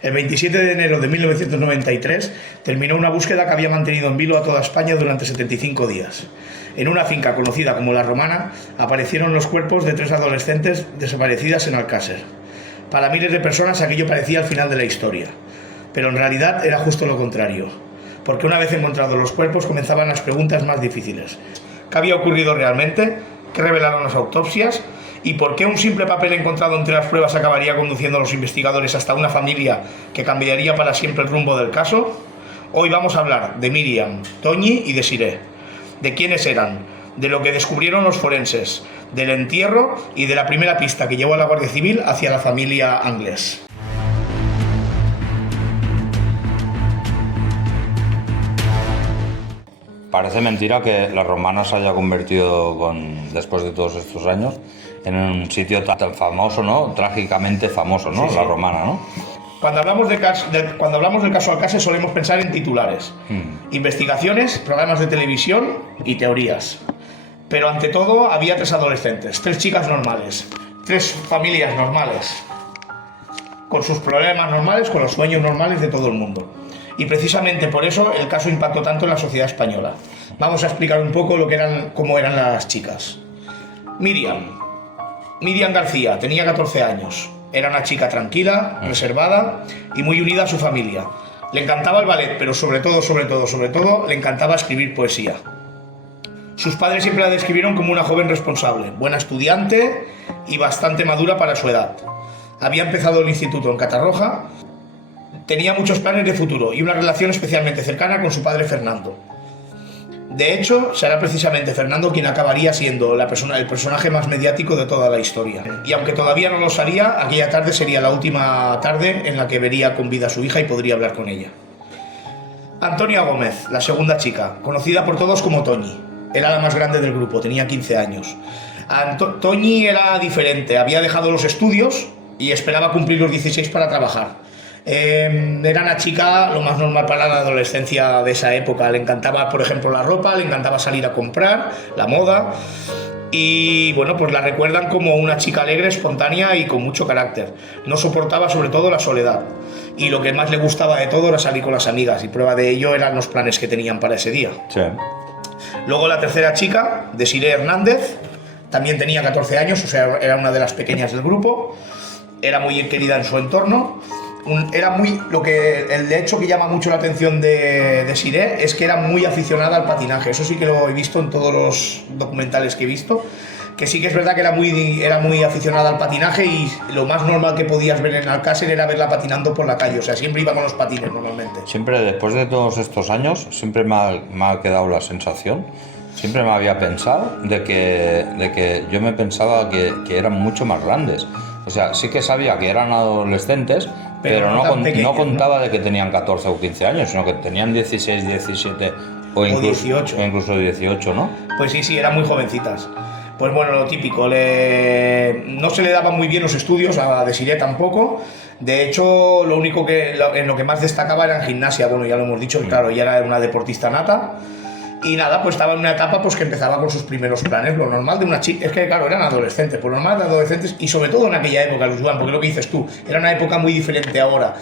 El 27 de enero de 1993 terminó una búsqueda que había mantenido en vilo a toda España durante 75 días. En una finca conocida como La Romana aparecieron los cuerpos de 3 adolescentes desaparecidas en Alcácer. Para miles de personas aquello parecía el final de la historia, pero en realidad era justo lo contrario, porque una vez encontrados los cuerpos comenzaban las preguntas más difíciles. ¿Qué había ocurrido realmente? ¿Qué revelaron las autopsias? ¿Y por qué un simple papel encontrado entre las pruebas acabaría conduciendo a los investigadores hasta una familia que cambiaría para siempre el rumbo del caso? Hoy vamos a hablar de Miriam, Toñi y Desiree, de quiénes eran, de lo que descubrieron los forenses, del entierro y de la primera pista que llevó a la Guardia Civil hacia la familia Anglés. Parece mentira que La Romana se haya convertido, después de todos estos años, en un sitio tan famoso, ¿no? Trágicamente famoso, ¿no? Sí, sí. La Romana, ¿no? Cuando hablamos del caso Alcácer solemos pensar en titulares, investigaciones, programas de televisión y teorías. Pero ante todo había 3 adolescentes, 3 chicas normales, 3 familias normales, con sus problemas normales, con los sueños normales de todo el mundo. Y precisamente por eso el caso impactó tanto en la sociedad española. Vamos a explicar un poco cómo eran las chicas. Miriam García tenía 14 años. Era una chica tranquila, reservada y muy unida a su familia. Le encantaba el ballet, pero sobre todo, le encantaba escribir poesía. Sus padres siempre la describieron como una joven responsable, buena estudiante y bastante madura para su edad. Había empezado el instituto en Catarroja, tenía muchos planes de futuro y una relación especialmente cercana con su padre Fernando. De hecho, será precisamente Fernando quien acabaría siendo el personaje más mediático de toda la historia. Y aunque todavía no lo sabía, aquella tarde sería la última tarde en la que vería con vida a su hija y podría hablar con ella. Antonia Gómez, la segunda chica, conocida por todos como Toñi. Era la más grande del grupo, tenía 15 años. Toñi era diferente, había dejado los estudios y esperaba cumplir los 16 para trabajar. Era una chica lo más normal para la adolescencia de esa época. Le encantaba, por ejemplo, la ropa, le encantaba salir a comprar, la moda. Y bueno, pues la recuerdan como una chica alegre, espontánea y con mucho carácter. No soportaba sobre todo la soledad. Y lo que más le gustaba de todo era salir con las amigas. Y prueba de ello eran los planes que tenían para ese día. Sí. Luego la tercera chica, Desiree Hernández, también tenía 14 años, o sea, era una de las pequeñas del grupo. Era muy querida en su entorno. El hecho que llama mucho la atención de Desiree es que era muy aficionada al patinaje. Eso sí que lo he visto en todos los documentales que he visto, que sí que es verdad que era muy aficionada al patinaje y lo más normal que podías ver en Alcácer era verla patinando por la calle. O sea, siempre iba con los patines normalmente. Siempre, después de todos estos años, siempre me ha quedado la sensación, siempre me había pensado de que yo me pensaba que eran mucho más grandes. O sea, sí que sabía que eran adolescentes, pero no contaba de que tenían 14 o 15 años, sino que tenían 16, 17 o incluso 18, ¿no? Pues sí, eran muy jovencitas. Pues bueno, lo típico, no se le daban muy bien los estudios, a Desiree tampoco. De hecho, en lo que más destacaba era en gimnasia. Bueno, ya lo hemos dicho, claro, ella era una deportista nata. Y nada, pues estaba en una etapa pues que empezaba con sus primeros planes. Lo normal de una chica, es que claro, eran adolescentes, pues lo normal de adolescentes, y sobre todo en aquella época, Luz Joan, porque lo que dices tú, era una época muy diferente ahora.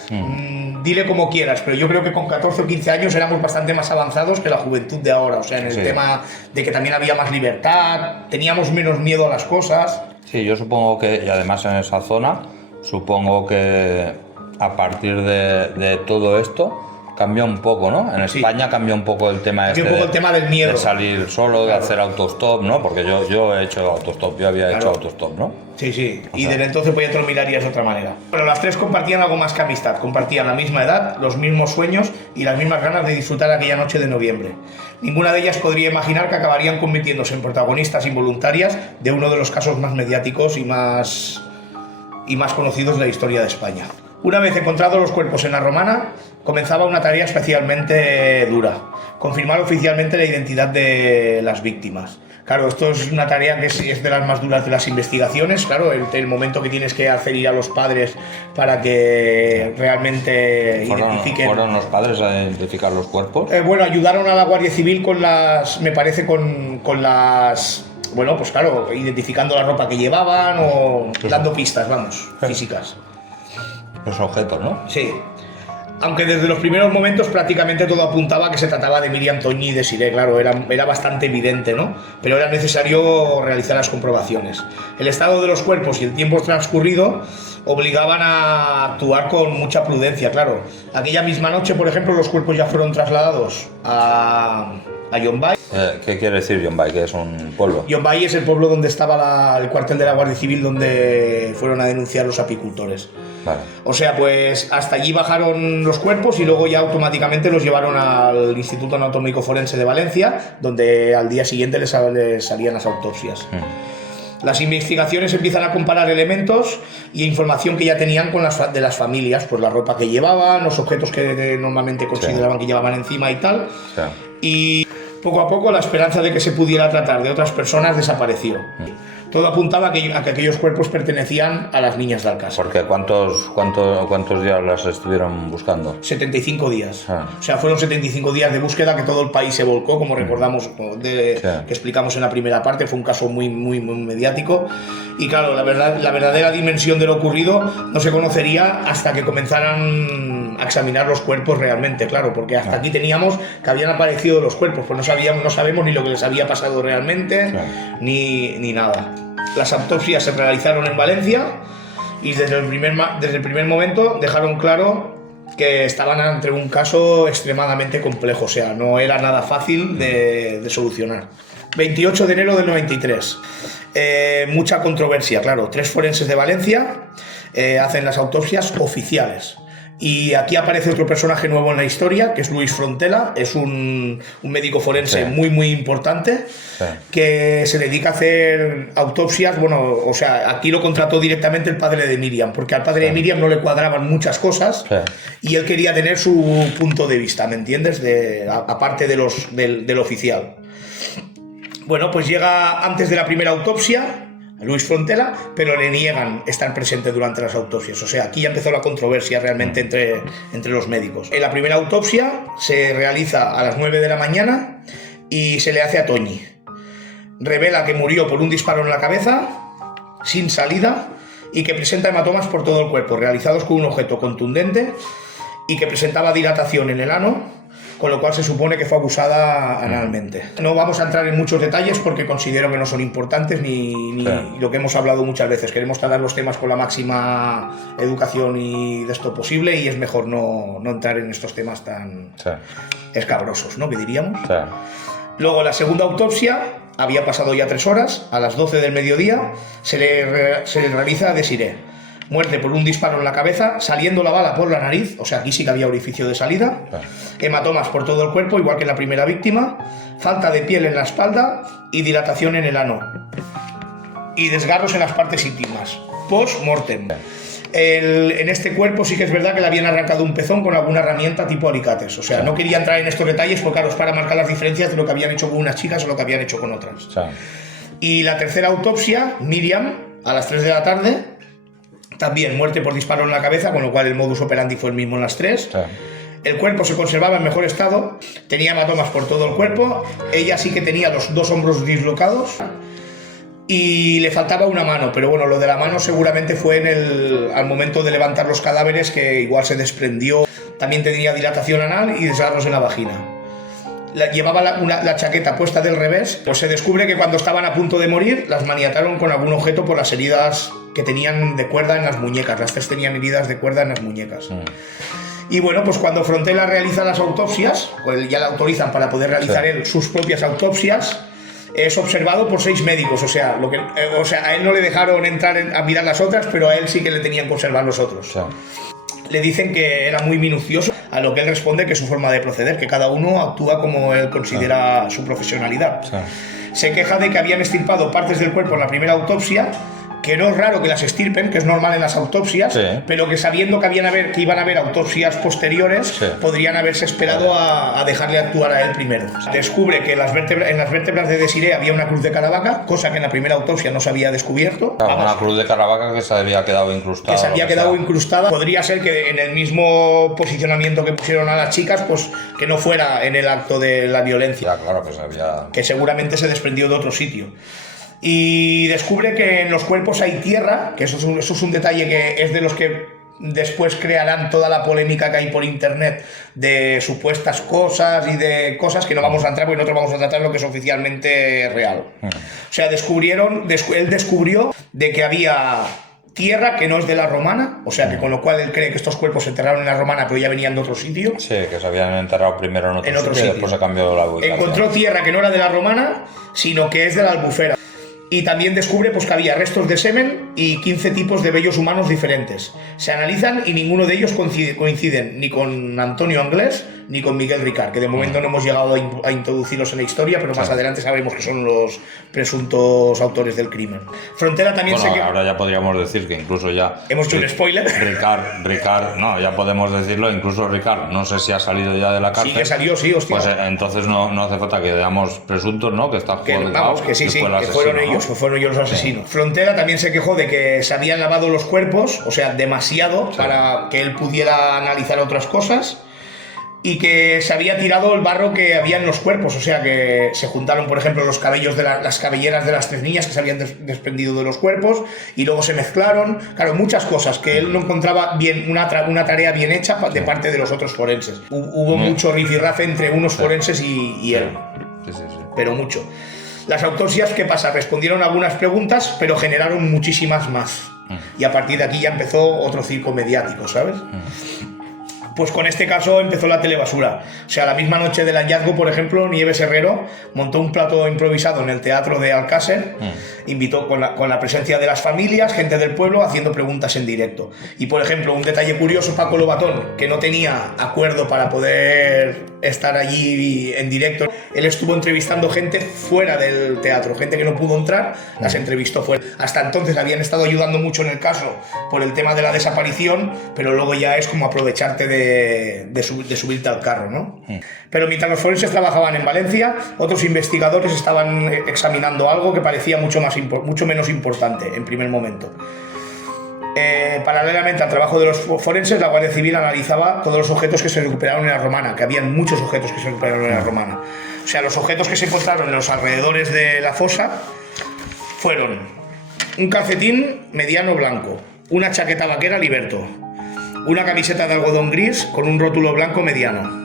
Dile como quieras, pero yo creo que con 14 o 15 años éramos bastante más avanzados que la juventud de ahora. O sea, en el tema de que también había más libertad, teníamos menos miedo a las cosas. Sí, yo supongo que, y además en esa zona, supongo que a partir de todo esto cambió un poco, ¿no? En España cambió un poco el tema el tema del miedo. De salir solo, de hacer autostop, ¿no? Porque yo he hecho autostop, yo había hecho autostop, ¿no? Sí. Y desde entonces pues ya te lo mirarías de otra manera. Pero las 3 compartían algo más que amistad. Compartían la misma edad, los mismos sueños y las mismas ganas de disfrutar aquella noche de noviembre. Ninguna de ellas podría imaginar que acabarían convirtiéndose en protagonistas involuntarias de uno de los casos más mediáticos y más conocidos de la historia de España. Una vez encontrados los cuerpos en La Romana, comenzaba una tarea especialmente dura: confirmar oficialmente la identidad de las víctimas. Claro, esto es una tarea que es de las más duras de las investigaciones. Claro, el momento que tienes que hacer ir a los padres para que realmente identifiquen. ¿Fueron los padres a identificar los cuerpos? Bueno, ayudaron a la Guardia Civil con las bueno, pues claro, identificando la ropa que llevaban o dando pistas, físicas. los objetos, ¿no? Sí. Aunque desde los primeros momentos prácticamente todo apuntaba a que se trataba de Miriam Toñi y de Siré, claro, era bastante evidente, ¿no? Pero era necesario realizar las comprobaciones. El estado de los cuerpos y el tiempo transcurrido obligaban a actuar con mucha prudencia, claro. Aquella misma noche, por ejemplo, los cuerpos ya fueron trasladados a Llombai. ¿Qué quiere decir Llombai? Que es un pueblo. Llombai es el pueblo donde estaba el cuartel de la Guardia Civil, donde fueron a denunciar los apicultores. Vale. O sea, pues hasta allí bajaron los cuerpos y luego ya automáticamente los llevaron al Instituto Anatómico Forense de Valencia, donde al día siguiente les salían las autopsias. Las investigaciones empiezan a comparar elementos y información que ya tenían con de las familias, pues la ropa que llevaban, los objetos que normalmente consideraban que llevaban encima y tal. Sí. Y poco a poco la esperanza de que se pudiera tratar de otras personas desapareció. Todo apuntaba a que aquellos cuerpos pertenecían a las niñas de Alcázar. Porque ¿cuántos días las estuvieron buscando? 75 días. Ah. O sea, fueron 75 días de búsqueda que todo el país se volcó, como recordamos, que explicamos en la primera parte. Fue un caso muy mediático. Y claro, la verdadera dimensión de lo ocurrido no se conocería hasta que comenzaran a examinar los cuerpos realmente, claro, porque hasta aquí teníamos que habían aparecido los cuerpos, pues no sabemos ni lo que les había pasado realmente, ni nada. Las autopsias se realizaron en Valencia y desde el primer momento dejaron claro que estaban ante un caso extremadamente complejo, o sea, no era nada fácil de solucionar. 28 de enero del 93. Mucha controversia, claro. 3 forenses de Valencia hacen las autopsias oficiales. Y aquí aparece otro personaje nuevo en la historia, que es Luis Frontela. Es un médico forense muy importante, que se dedica a hacer autopsias. Bueno, o sea, aquí lo contrató directamente el padre de Miriam, porque al padre de Miriam no le cuadraban muchas cosas y él quería tener su punto de vista, ¿me entiendes? Aparte del oficial. Bueno, pues llega antes de la primera autopsia a Luis Frontela, pero le niegan estar presente durante las autopsias. O sea, aquí ya empezó la controversia realmente entre los médicos. En la primera autopsia se realiza a las 9 de la mañana y se le hace a Toñi. Revela que murió por un disparo en la cabeza, sin salida, y que presenta hematomas por todo el cuerpo, realizados con un objeto contundente, y que presentaba dilatación en el ano, con lo cual se supone que fue abusada analmente. No vamos a entrar en muchos detalles porque considero que no son importantes ni lo que hemos hablado muchas veces. Queremos tratar los temas con la máxima educación y de esto posible, y es mejor no entrar en estos temas tan escabrosos, ¿no? Que diríamos. Luego, la segunda autopsia, había pasado ya 3 horas, a las 12 del mediodía, se le realiza a Desiré. Muerte por un disparo en la cabeza, saliendo la bala por la nariz, o sea, aquí sí que había orificio de salida, hematomas por todo el cuerpo, igual que en la primera víctima, falta de piel en la espalda y dilatación en el ano, y desgarros en las partes íntimas, post-mortem. En este cuerpo sí que es verdad que le habían arrancado un pezón con alguna herramienta tipo alicates, o sea, no quería entrar en estos detalles porque, claro, es para marcar las diferencias de lo que habían hecho con unas chicas o lo que habían hecho con otras. Y la tercera autopsia, Miriam, a las 3 de la tarde, también muerte por disparo en la cabeza, con lo cual el modus operandi fue el mismo en las 3. El cuerpo se conservaba en mejor estado, tenía hematomas por todo el cuerpo, ella sí que tenía los 2 hombros dislocados y le faltaba una mano, pero bueno, lo de la mano seguramente fue al momento de levantar los cadáveres, que igual se desprendió. También tenía dilatación anal y desgarros en la vagina. Llevaba la chaqueta puesta del revés, pues se descubre que cuando estaban a punto de morir las maniataron con algún objeto por las heridas que tenían de cuerda en las muñecas. Las 3 tenían heridas de cuerda en las muñecas. Y bueno, pues cuando Frontela realiza las autopsias, pues ya la autorizan para poder realizar él sus propias autopsias, es observado por 6 médicos, o sea, a él no le dejaron entrar a mirar las otras, pero a él sí que le tenían que observar los otros. Le dicen que era muy minucioso, a lo que él responde que es su forma de proceder, que cada uno actúa como él considera su profesionalidad. Se queja de que habían extirpado partes del cuerpo en la primera autopsia, que no es raro que las extirpen, que es normal en las autopsias, pero que sabiendo que iban a haber autopsias posteriores, podrían haberse esperado a dejarle actuar a él primero. Descubre que en las vértebras de Desiré había una cruz de Caravaca, cosa que en la primera autopsia no se había descubierto. Una cruz de Caravaca que se había quedado incrustada. Que se había quedado incrustada. Podría ser que en el mismo posicionamiento que pusieron a las chicas, pues que no fuera en el acto de la violencia. Claro, que se había... Que seguramente se desprendió de otro sitio. Y descubre que en los cuerpos hay tierra, que eso es un detalle que es de los que después crearán toda la polémica que hay por internet de supuestas cosas y de cosas que no vamos a entrar porque nosotros vamos a tratar lo que es oficialmente real. O sea, él descubrió de que había tierra que no es de la romana, o sea que con lo cual él cree que estos cuerpos se enterraron en la romana pero ya venían de otro sitio. Sí, que se habían enterrado primero en otro sitio y después se cambió la ubicación. Encontró tierra que no era de la romana, sino que es de la Albufera. Y también descubre pues, que había restos de semen y 15 tipos de vellos humanos diferentes. Se analizan y ninguno de ellos coinciden ni con Antonio Anglés ni con Miguel Ricard, que de momento no hemos llegado a introducirlos en la historia, pero más adelante sabremos que son los presuntos autores del crimen. Frontera también ahora ya podríamos decir que incluso ya... Hemos hecho un spoiler. Ricard, no, ya podemos decirlo, incluso Ricard, no sé si ha salido ya de la cárcel. Sí, que salió, sí, hostia. Pues entonces no hace falta que veamos presuntos, ¿no? Que está juzgado. Vamos, que sí, que fueron ellos, que fueron ellos los asesinos. Sí. Frontera también se quejó de que se habían lavado los cuerpos, o sea, demasiado para que él pudiera analizar otras cosas, y que se había tirado el barro que había en los cuerpos, o sea, que se juntaron, por ejemplo, los cabellos de las cabelleras de las 3 niñas que se habían desprendido de los cuerpos y luego se mezclaron, claro, muchas cosas que él no encontraba bien una tarea bien hecha de parte de los otros forenses. Hubo mucho rifirrafe entre unos forenses y él, pero mucho. Las autopsias, ¿qué pasa? Respondieron algunas preguntas, pero generaron muchísimas más. Y a partir de aquí ya empezó otro circo mediático, ¿sabes? Pues con este caso empezó la telebasura. O sea, la misma noche del hallazgo, por ejemplo, Nieves Herrero montó un plato improvisado en el Teatro de Alcácer, invitó con la presencia de las familias, gente del pueblo, haciendo preguntas en directo. Y, por ejemplo, un detalle curioso, Paco Lobatón, que no tenía acuerdo para poder estar allí en directo, él estuvo entrevistando gente fuera del teatro, gente que no pudo entrar, las entrevistó fuera. Hasta entonces habían estado ayudando mucho en el caso por el tema de la desaparición, pero luego ya es como aprovecharte de subirte al carro, ¿no? Pero mientras los forenses trabajaban en Valencia, otros investigadores estaban examinando algo que parecía mucho menos importante en primer momento. Paralelamente al trabajo de los forenses, la Guardia Civil analizaba todos los objetos que se recuperaron en la Romana, que habían muchos objetos que se recuperaron en la Romana. O sea, los objetos que se encontraron en los alrededores de la fosa fueron un calcetín mediano blanco, una chaqueta vaquera Liberto, una camiseta de algodón gris con un rótulo blanco mediano,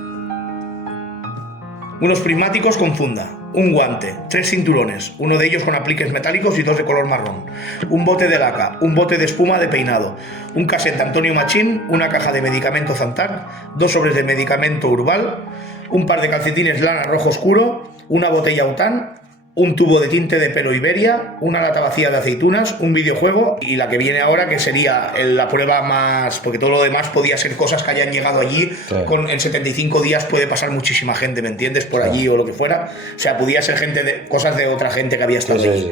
unos prismáticos con funda, un guante, 3 cinturones, uno de ellos con apliques metálicos y 2 de color marrón, un bote de laca, un bote de espuma de peinado, un cassette de Antonio Machín, una caja de medicamento Zantac, 2 sobres de medicamento Urbal, un par de calcetines lana rojo oscuro, una botella Aután, un tubo de tinte de pelo Iberia, una lata vacía de aceitunas, un videojuego y la que viene ahora, que sería la prueba más, porque todo lo demás podía ser cosas que hayan llegado allí, en 75 días puede pasar muchísima gente, ¿me entiendes? Por allí o lo que fuera, o sea, podía ser cosas de otra gente que había estado allí.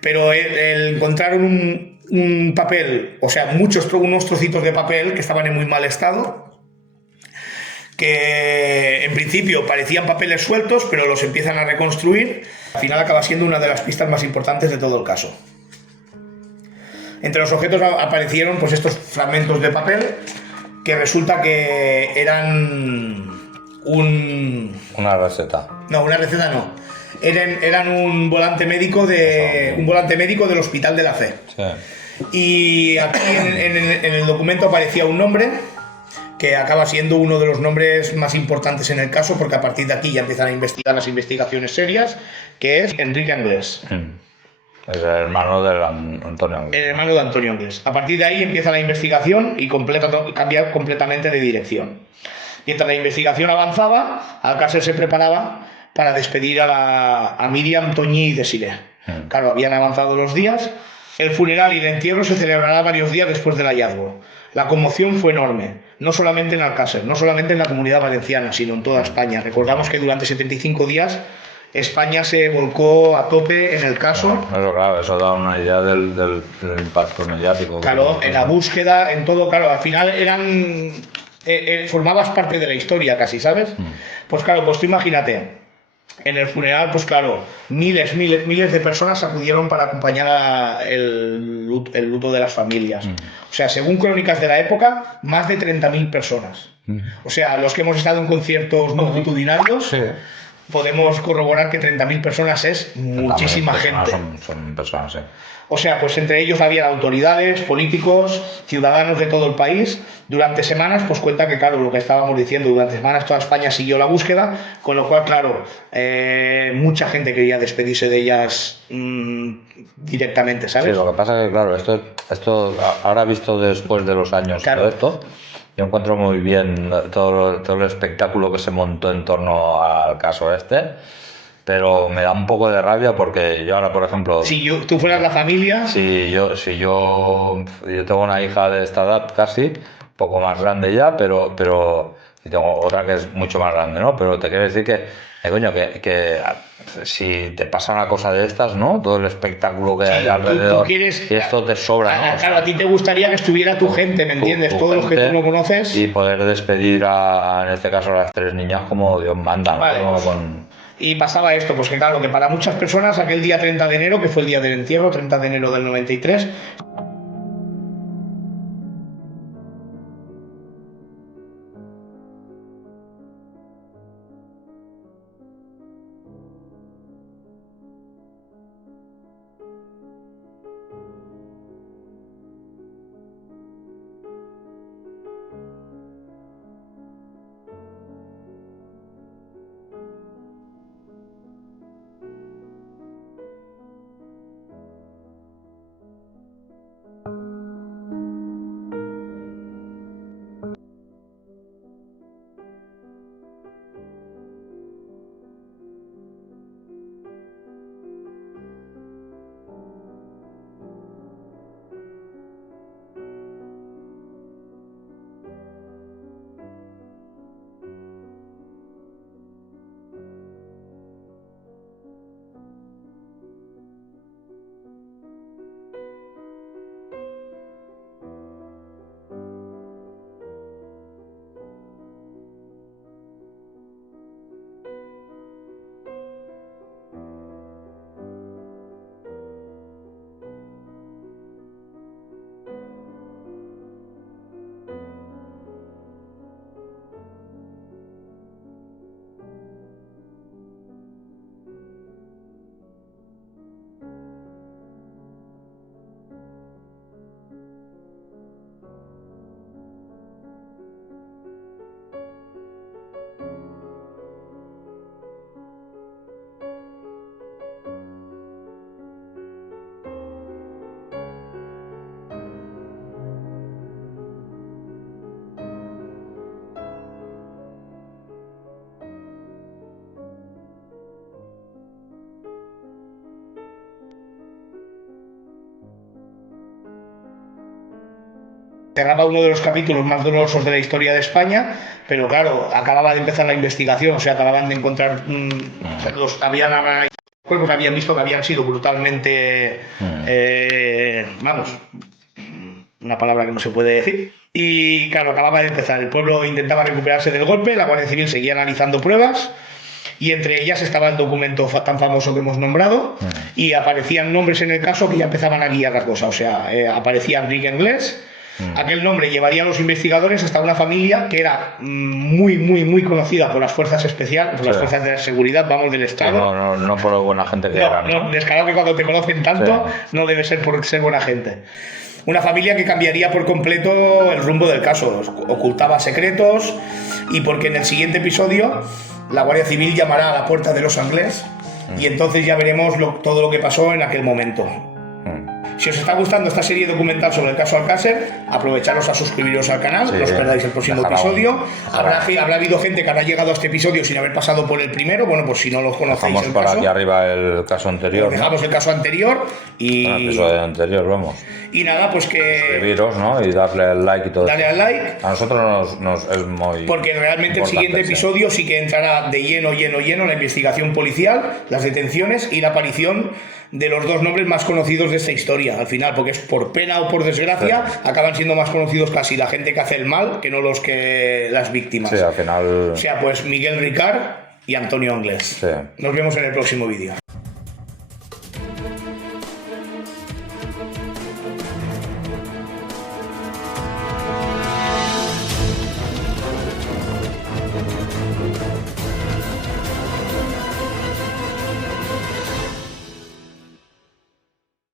Pero encontraron un papel, o sea, unos trocitos de papel que estaban en muy mal estado, que en principio parecían papeles sueltos, pero los empiezan a reconstruir. Al final acaba siendo una de las pistas más importantes de todo el caso. Entre los objetos aparecieron pues estos fragmentos de papel que resulta que eran una receta. No, una receta no. Eran un volante médico del Hospital de la Fe. Sí. Y aquí en el documento aparecía un nombre que acaba siendo uno de los nombres más importantes en el caso, porque a partir de aquí ya empiezan a investigar las investigaciones serias, que es Enrique Anglés. Es el hermano de Antonio Anglés. El hermano de Antonio Anglés. A partir de ahí empieza la investigación y cambia completamente de dirección. Mientras la investigación avanzaba, Alcácer se preparaba para despedir a Miriam, Toñi y Desiré. Claro, habían avanzado los días. El funeral y el entierro se celebrará varios días después del hallazgo. La conmoción fue enorme, no solamente en Alcácer, no solamente en la Comunidad Valenciana, sino en toda España. Recordamos que durante 75 días España se volcó a tope en el caso. Claro, eso da una idea del impacto mediático. Claro, en la búsqueda, en todo, claro, al final formabas parte de la historia casi, ¿sabes? Pues claro, pues tú imagínate. En el funeral, pues claro, miles de personas acudieron para acompañar el luto de las familias. O sea, según crónicas de la época, más de 30.000 personas. O sea, los que hemos estado en conciertos multitudinarios, podemos corroborar que 30.000 personas es muchísima gente. Son personas, sí. O sea, pues entre ellos había autoridades, políticos, ciudadanos de todo el país. Durante semanas, pues cuenta que, claro, lo que estábamos diciendo, durante semanas toda España siguió la búsqueda, con lo cual, claro, mucha gente quería despedirse de ellas directamente, ¿sabes? Sí, lo que pasa es que, claro, esto ahora visto después de los años, Claro. todo esto, yo encuentro muy bien todo el espectáculo que se montó en torno al caso este, pero me da un poco de rabia porque yo ahora, por ejemplo, Si tú fueras la familia, si yo tengo una hija de esta edad casi, poco más grande ya, pero y tengo otra que es mucho más grande, ¿no? Pero te quiero decir coño, que si te pasa una cosa de estas, ¿no? Todo el espectáculo que hay tú alrededor, quieres, y esto te sobra, ¿no? O claro, a ti te gustaría que estuviera tu gente, ¿me entiendes? tu Todos los que gente, tú no conoces. y poder despedir en este caso a las 3 niñas como Dios manda, ¿no? Vale. Como con... Y pasaba esto, pues que claro, que para muchas personas aquel día 30 de enero, que fue el día del entierro, 30 de enero del 93, cerraba uno de los capítulos más dolorosos de la historia de España, pero claro, acababa de empezar la investigación, o sea, acababan de encontrar, cuerpos habían visto que habían sido brutalmente, vamos, una palabra que no se puede decir. Y claro, acababa de empezar, el pueblo intentaba recuperarse del golpe, la Guardia Civil seguía analizando pruebas, y entre ellas estaba el documento tan famoso que hemos nombrado, y aparecían nombres en el caso que ya empezaban a guiar la cosa, o sea, aparecía Enrique Inglés. Aquel nombre llevaría a los investigadores hasta una familia que era muy conocida por las fuerzas especiales, por las fuerzas de la seguridad, vamos, del Estado. No por lo buena gente que era. No, descarado que cuando te conocen tanto, no debe ser por ser buena gente. Una familia que cambiaría por completo el rumbo del caso, ocultaba secretos, y porque en el siguiente episodio la Guardia Civil llamará a la puerta de los Anglés y entonces ya veremos todo lo que pasó en aquel momento. Si os está gustando esta serie documental sobre el caso Alcácer, aprovecharos a suscribiros al canal, no os perdáis el próximo episodio. Habrá habido gente que habrá llegado a este episodio sin haber pasado por el primero, bueno, pues si no lo conocéis. Dejamos por aquí arriba el caso anterior. Dejamos el caso anterior y... El episodio anterior, vamos. Y nada, pues que... Suscribiros, ¿no? Y darle al like y todo. Dale al like. A nosotros nos es muy... Porque realmente el siguiente episodio sí que entrará de lleno la investigación policial, las detenciones y la aparición de los dos nombres más conocidos de esta historia, al final, porque es por pena o por desgracia, acaban siendo más conocidos casi la gente que hace el mal que no las víctimas. Sí, al final... O sea, pues Miguel Ricard y Antonio Anglés. Sí. Nos vemos en el próximo vídeo.